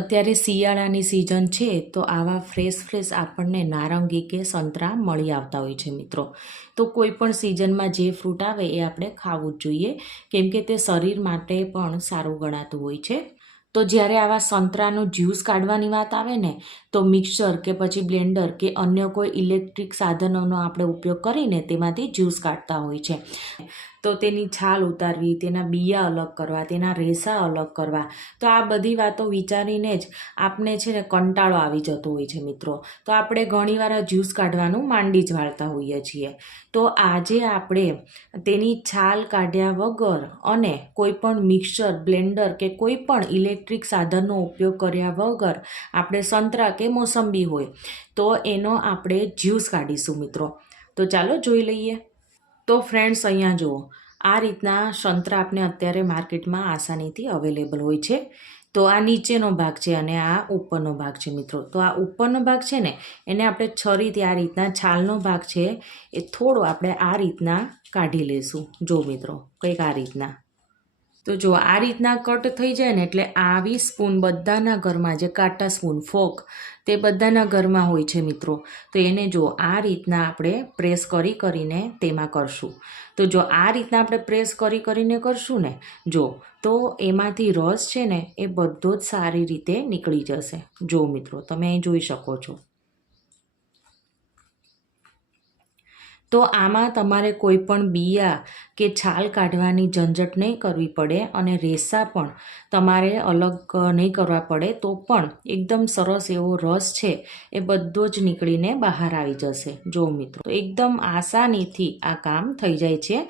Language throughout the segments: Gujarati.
અત્યારે શિયાળાની સિઝન છે તો આવા ફ્રેશ આપણને નારંગી કે સંતરા મળી આવતા હોય છે મિત્રો. તો કોઈ પણ સિઝનમાં જે ફ્રૂટ આવે એ આપણે ખાવું જ જોઈએ, કેમ કે તે શરીર માટે પણ સારું ગણાતું હોય છે. તો જ્યારે આવા સંતરાનું જ્યુસ કાઢવાની વાત આવે ને, તો મિક્સર કે પછી બ્લેન્ડર કે અન્ય કોઈ ઇલેક્ટ્રિક સાધનોનો આપણે ઉપયોગ કરીને તેમાંથી જ્યુસ કાઢતા હોય છે. તો તેની છાલ ઉતારવી, તેના બિયા અલગ કરવા, તેના રેસા અલગ કરવા, તો આ બધી વાતો વિચારીને જ આપણે છે ને કંટાળો આવી જતો હોય છે મિત્રો. તો આપણે ઘણીવાર આ જ્યુસ કાઢવાનું માંડી જ વાળતા હોઈએ છીએ. તો આજે આપણે તેની છાલ કાઢ્યા વગર અને કોઈ પણ મિક્સર, બ્લેન્ડર કે કોઈ પણ ઇલેક્ટ્રિક સાધનનો ઉપયોગ કર્યા વગર આપણે સંતરા કે મોસંબી હોય તો એનો આપણે જ્યુસ કાઢીશું મિત્રો. તો ચાલો જોઈ લઈએ. તો ફ્રેન્ડ્સ, અહીંયા જુઓ, આ રીતના સંતરા આપણે અત્યારે માર્કેટમાં આસાનીથી અવેલેબલ હોય છે. તો આ નીચેનો ભાગ છે અને આ ઉપરનો ભાગ છે મિત્રો. તો આ ઉપરનો ભાગ છે ને એને આપણે છરીથી આ રીતના, છાલનો ભાગ છે એ થોડો આપણે આ રીતના કાઢી લઈશું. જો મિત્રો, કંઈક આ રીતના. તો જો આ રીતના કટ થઈ જાય ને એટલે આવી સ્પૂન બધાના ઘરમાં, જે કાંટા સ્પૂન, ફોક, તે બધાના ઘરમાં હોય છે મિત્રો. તો એને જો આ રીતના આપણે પ્રેસ કરીને તેમાં કરશું. તો જો આ રીતના આપણે પ્રેસ કરીને કરશું ને, જો, તો એમાંથી રસ છે ને એ બધો જ સારી રીતે નીકળી જશે. જો મિત્રો, તમે અહીં જોઈ શકો છો. તો આમાં તમારે કોઈ પણ બિયા કે છાલ કાઢવાની ઝંઝટ નહીં કરવી પડે અને રેસા પણ તમારે અલગ નહીં કરવા પડે. તો પણ એકદમ સરસ એવો રસ છે એ બધો જ નીકળીને બહાર આવી જશે. જો મિત્રો, તો એકદમ આસાનીથી આ કામ થઈ જાય છે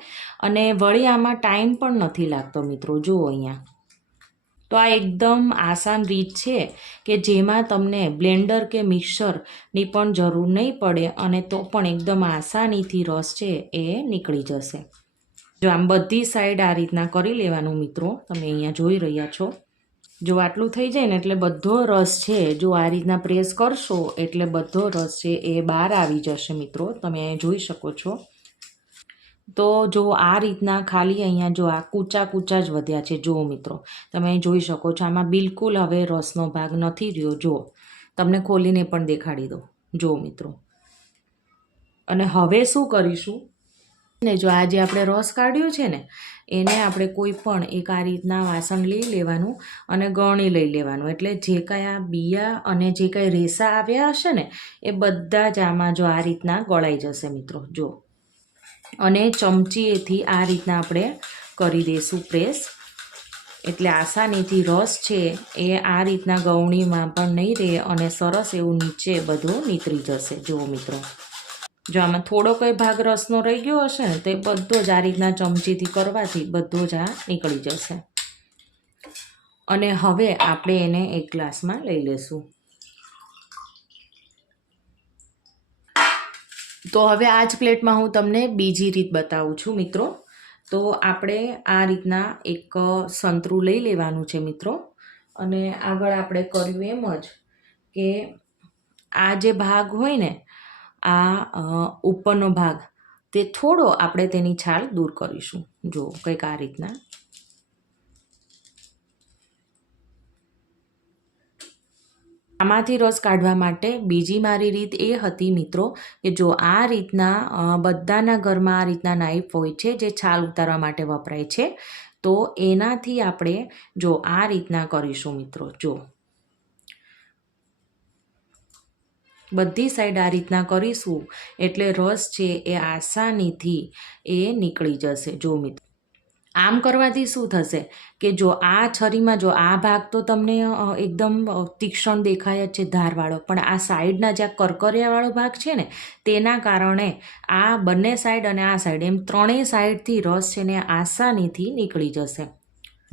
અને વળી આમાં ટાઈમ પણ નથી લાગતો મિત્રો. જુઓ અહીંયા. તો આ એકદમ આસાન રીત છે કે જેમાં તમને બ્લેન્ડર કે મિક્સરની પણ જરૂર નહીં પડે અને તો પણ એકદમ આસાનીથી રસ છે એ નીકળી જશે. જો આમ બધી સાઈડ આ રીતના કરી લેવાનું મિત્રો. તમે અહીંયા જોઈ રહ્યા છો. જો આટલું થઈ જાય ને એટલે બધો રસ છે, જો આ રીતના પ્રેસ કરશો એટલે બધો રસ છે એ બહાર આવી જશે મિત્રો. તમે અહીંયા જોઈ શકો છો. તો જો આ રીતના ખાલી અહીંયા જો આ કૂચા જ વધ્યા છે. જુઓ મિત્રો, તમે અહીં જોઈ શકો છો. આમાં બિલકુલ હવે રસનો ભાગ નથી રહ્યો. જુઓ, તમને ખોલીને પણ દેખાડી દો. જુઓ મિત્રો. અને હવે શું કરીશું ને, જો આ જે આપણે રસ કાઢ્યો છે ને એને આપણે કોઈ પણ એક આ રીતના વાસણ લઈ લેવાનું અને ગળણી લઈ લેવાનું. એટલે જે કાંઈ આ બિયા અને જે કાંઈ રેસા આવ્યા હશે ને એ બધા જ આમાં જો આ રીતના ગળાઈ જશે મિત્રો. જો, અને ચમચીએથી આ રીતના આપણે કરી દઈશું પ્રેસ. એટલે આસાનીથી રસ છે એ આ રીતના ગવણીમાં પણ નહીં રહે અને સરસ એવું નીચે બધું નીતરી જશે. જુઓ મિત્રો, જો આમાં થોડો કંઈ ભાગ રસનો રહી ગયો હશે ને તો એ બધો જ આ રીતના ચમચીથી કરવાથી બધો જ આ નીકળી જશે. અને હવે આપણે એને એક ગ્લાસમાં લઈ લેશું. તો હવે આ જ પ્લેટમાં હું તમને બીજી રીત બતાવું છું મિત્રો. તો આપણે આ રીતના એક સંતરું લઈ લેવાનું છે મિત્રો. અને આગળ આપણે કર્યું એમ જ કે આ જે ભાગ હોય ને, આ ઉપરનો ભાગ, તે થોડો આપણે તેની છાલ દૂર કરીશું. જો કંઈક આ રીતના. આમાંથી રસ કાઢવા માટે બીજી મારી રીત એ હતી મિત્રો કે જો આ રીતના બધાના ઘરમાં આ રીતના નાઈફ હોય છે જે છાલ ઉતારવા માટે વપરાય છે. તો એનાથી આપણે જો આ રીતના કરીશું મિત્રો. જો બધી સાઈડ આ રીતના કરીશું એટલે રસ છે એ આસાનીથી એ નીકળી જશે. જો મિત્રો, આમ કરવાથી શું થશે કે જો આ છરીમાં જો આ ભાગ તો તમને એકદમ તીક્ષ્ણ દેખાય જ છે, ધારવાળો, પણ આ સાઈડના જ્યાં કરકરિયાવાળો ભાગ છે ને તેના કારણે આ બંને સાઈડ અને આ સાઈડ એમ ત્રણેય સાઈડથી રસ છે ને આસાનીથી નીકળી જશે.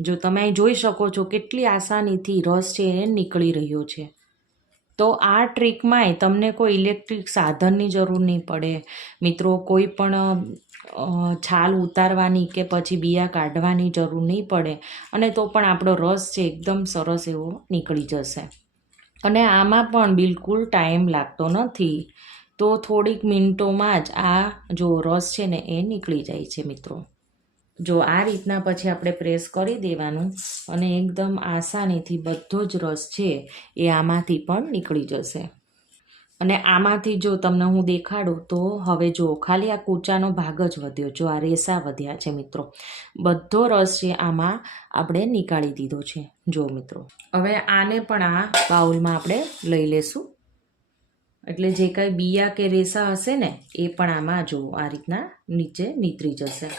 જો તમે અહીં જોઈ શકો છો કેટલી આસાનીથી રસ છે એ નીકળી રહ્યો છે. તો આ ટ્રીકમાંય તમને કોઈ ઇલેક્ટ્રિક સાધનની જરૂર નહીં પડે મિત્રો. કોઈ પણ છાલ ઉતારવાની કે પછી બિયા કાઢવાની જરૂર નહીં પડે અને તો પણ આપણો રસ છે એકદમ સરસ એવો નીકળી જશે. અને આમાં પણ બિલકુલ ટાઈમ લાગતો નથી. તો થોડીક મિનિટોમાં જ આ જો રસ છે ને એ નીકળી જાય છે મિત્રો. જો આ રીતના પછી આપણે પ્રેસ કરી દેવાનું અને એકદમ આસાનીથી બધો જ રસ છે એ આમાંથી પણ નીકળી જશે. અને આમાંથી જો તમને હું દેખાડું તો હવે જો ખાલી આ કૂચાનો ભાગ જ વધ્યો, જો આ રેસા વધ્યા છે મિત્રો, બધો રસ છે આમાં આપણે નીકાળી દીધો છે. જો મિત્રો, હવે આને પણ આ બાઉલમાં આપણે લઈ લેશું. એટલે જે કાંઈ બિયા કે રેસા હશે ને એ પણ આમાં જો આ રીતના નીચે નીતરી જશે.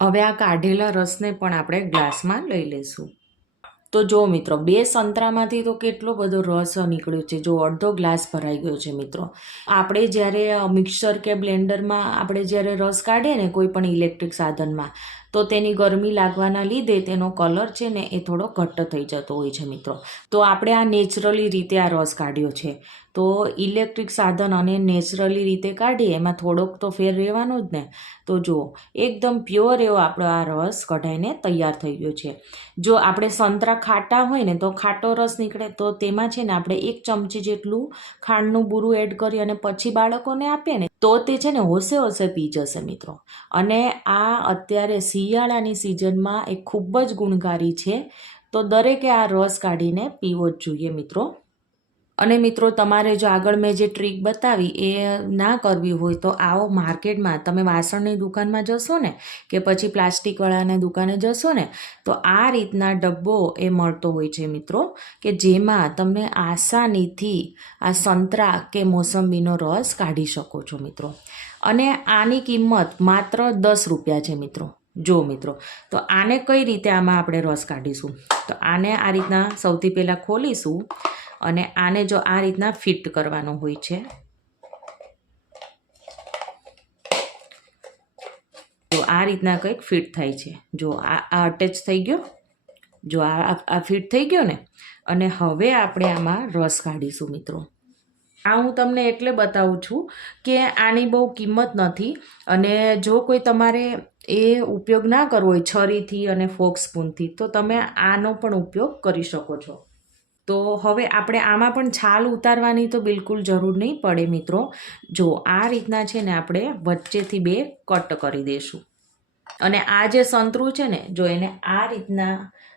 હવે આ કાઢેલા રસને પણ આપણે ગ્લાસમાં લઈ લઈશું. તો જો મિત્રો, 2 સંતરામાંથી તો કેટલો બધો રસ નીકળ્યો છે. જો અડધો ગ્લાસ ભરાઈ ગયો છે મિત્રો. આપણે જ્યારે મિક્સર કે બ્લેન્ડરમાં આપણે જ્યારે રસ કાઢીએ ને કોઈ પણ ઇલેક્ટ્રિક સાધનમાં, તો તેની ગરમી લાગવાના લીધે તેનો કલર છે ને એ થોડો ઘટ્ટ થઈ જતો હોય છે મિત્રો. તો આપણે આ નેચરલી રીતે આ રસ કાઢ્યો છે. તો ઇલેક્ટ્રિક સાધન અને નેચરલી રીતે કાઢીએ એમાં થોડોક તો ફેર રહેવાનો જ ને. તો જો એકદમ પ્યોર એવો આપણો આ રસ કઢાઈને તૈયાર થઈ ગયો છે. જો આપણે સંતરા ખાટા હોય ને તો ખાટો રસ નીકળે, તો તેમાં છે ને આપણે 1 ચમચી જેટલું ખાંડનું બૂરું એડ કરી અને પછી બાળકોને આપીએ ને તો તે છે ને હોશે હોશે પી જશે મિત્રો. અને આ અત્યારે શિયાળાની સિઝનમાં એ ખૂબ જ ગુણકારી છે. તો દરેકે આ રસ કાઢીને પીવો જ જોઈએ મિત્રો. અને મિત્રો, તમારે જો આગળ મેં જે ટ્રીક બતાવી એ ના કરવી હોય તો આવો માર્કેટમાં તમે વાસણની દુકાનમાં જશો ને કે પછી પ્લાસ્ટિકવાળાની દુકાને જશો ને તો આ રીતના ડબ્બો એ મળતો હોય છે મિત્રો, કે જેમાં તમે આસાનીથી આ સંતરા કે મોસંબીનો રસ કાઢી શકો છો મિત્રો. અને આની કિંમત માત્ર 10 રૂપિયા છે મિત્રો. જો મિત્રો, તો આને કઈ રીતે આમાં આપણે રસ કાઢીશું, તો આને આ રીતના સૌથી પહેલાં ખોલીશું અને આને જો આ રીતના ફિટ કરવાનું હોય છે. જો આ રીતના કંઈક ફિટ થાય છે. જો આ અટેચ થઈ ગયો, જો આ ફિટ થઈ ગયો ને. અને હવે આપણે આમાં રસ કાઢીશું મિત્રો. આ હું તમને એટલે બતાવું છું કે આની બહુ કિંમત નથી. અને જો કોઈ તમારે એ ઉપયોગ ના કરવો હોય છરીથી અને ફોક સ્પૂનથી, તો તમે આનો પણ ઉપયોગ કરી શકો છો. તો હવે આપણે આમાં પણ છાલ ઉતારવાની તો બિલકુલ જરૂર નહીં પડે મિત્રો. જો આ રીતના છે ને આપણે વચ્ચેથી 2 કટ કરી દઈશું. અને આ જે સંતરું છે ને, જો એને આ રીતના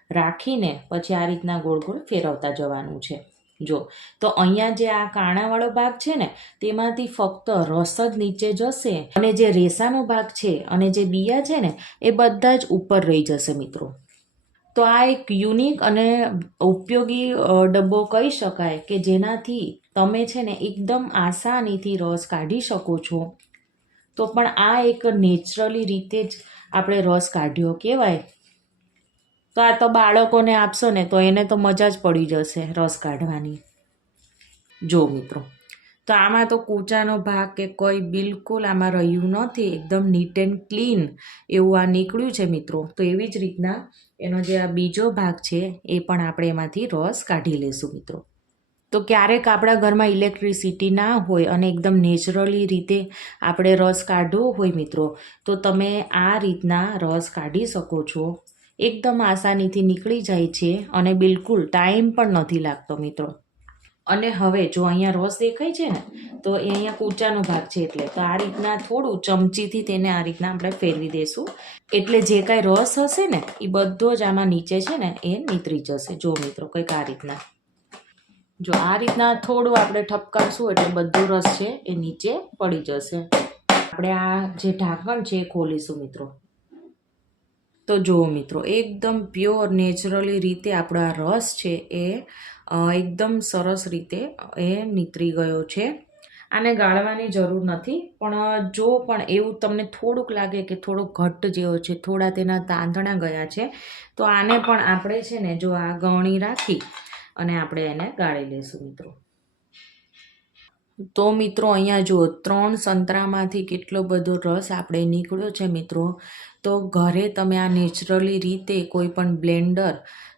રાખીને પછી આ રીતના ગોળ ગોળ ફેરવતા જવાનું છે. જો તો અહીંયા જે આ કાણાવાળો ભાગ છે ને તેમાંથી ફક્ત રસ જ નીચે જશે અને જે રેસાનો ભાગ છે અને જે બિયા છે ને એ બધા જ ઉપર રહી જશે મિત્રો. તો આ એક યુનિક અને ઉપયોગી ડબ્બો કહી શકાય કે જેનાથી તમે છે ને એકદમ આસાનીથી રસ કાઢી શકો છો. તો પણ આ એક નેચરલી રીતે જ આપણે રસ કાઢ્યો કહેવાય. તો આ તો બાળકોને આપશો ને તો એને તો મજા જ પડી જશે રસ કાઢવાની. જો મિત્રો, તો આમાં તો કૂચાનો ભાગ કે કોઈ બિલકુલ આમાં રહ્યું નથી. એકદમ નીટ એન્ડ ક્લીન એવું આ નીકળ્યું છે મિત્રો. તો એવી જ રીતના એનો જે આ બીજો ભાગ છે એ પણ આપણે એમાંથી રસ કાઢી લઈશું મિત્રો. તો ક્યારેક આપણા ઘરમાં ઇલેક્ટ્રિસિટી ના હોય અને એકદમ નેચરલી રીતે આપણે રસ કાઢવો હોય મિત્રો, તો તમે આ રીતના રસ કાઢી શકો છો. એકદમ આસાનીથી નીકળી જાય છે અને બિલકુલ ટાઈમ પણ નથી લાગતો મિત્રો. અને હવે જો અહીંયા રસ દેખાય છે ને તો એ અહીંયા કૂચાનો ભાગ છે, એટલે તો આ રીતના થોડું ચમચીથી તેને આ રીતના આપણે ફેરવી દઈશું. એટલે જે કાંઈ રસ હશે ને એ બધો જ આમાં નીચે છે ને એ નીતરી જશે. જો મિત્રો, કંઈક આ રીતના જો આ રીતના થોડું આપણે ઠપકારશું એટલે બધો રસ છે એ નીચે પડી જશે. આપણે આ જે ઢાંકણ છે એ ખોલીશું મિત્રો. તો જુઓ મિત્રો, એકદમ પ્યોર નેચરલી રીતે આપણો આ રસ છે એ એકદમ સરસ રીતે એ નીતરી ગયો છે. આને ગાળવાની જરૂર નથી, પણ જો પણ એવું તમને થોડુંક લાગે કે થોડો ઘટ્ટ જેવો છે, થોડા તેના તાંતણા ગયા છે, તો આને પણ આપણે છે ને જો આ ગળણી રાખી અને આપણે એને ગાળી લઈશું મિત્રો. તો મિત્રો, અહીંયા જુઓ 3 સંતરામાંથી કેટલો બધો રસ આપણે નીકળ્યો છે મિત્રો. તો ઘરે તમે આ નેચરલી રીતે કોઈ પણ બ્લેન્ડર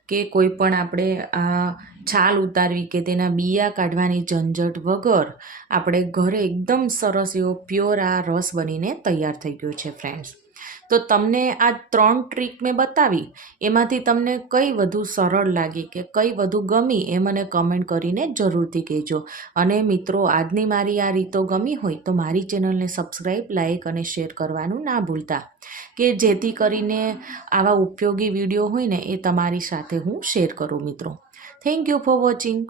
કે કોઈ પણ આપણે આ છાલ ઉતારવી કે તેના બિયા કાઢવાની ઝંઝટ વગર આપણે ઘરે એકદમ સરસ એવો પ્યોર આ રસ બનીને તૈયાર થઈ ગયો છે ફ્રેન્ડ્સ. તો તમને આ 3 ટ્રીક મેં બતાવી એમાંથી તમને કઈ વધુ સરળ લાગી કે કઈ વધુ ગમી એ મને કમેન્ટ કરીને જરૂરથી કહેજો. અને મિત્રો, આજની મારી આ રીતો ગમી હોય તો મારી ચેનલને સબસ્ક્રાઈબ, લાઈક અને શેર કરવાનું ના ભૂલતા, કે જેથી કરીને આવા ઉપયોગી વિડીયો હોય ને એ તમારી સાથે હું શેર કરું મિત્રો. Thank you for watching.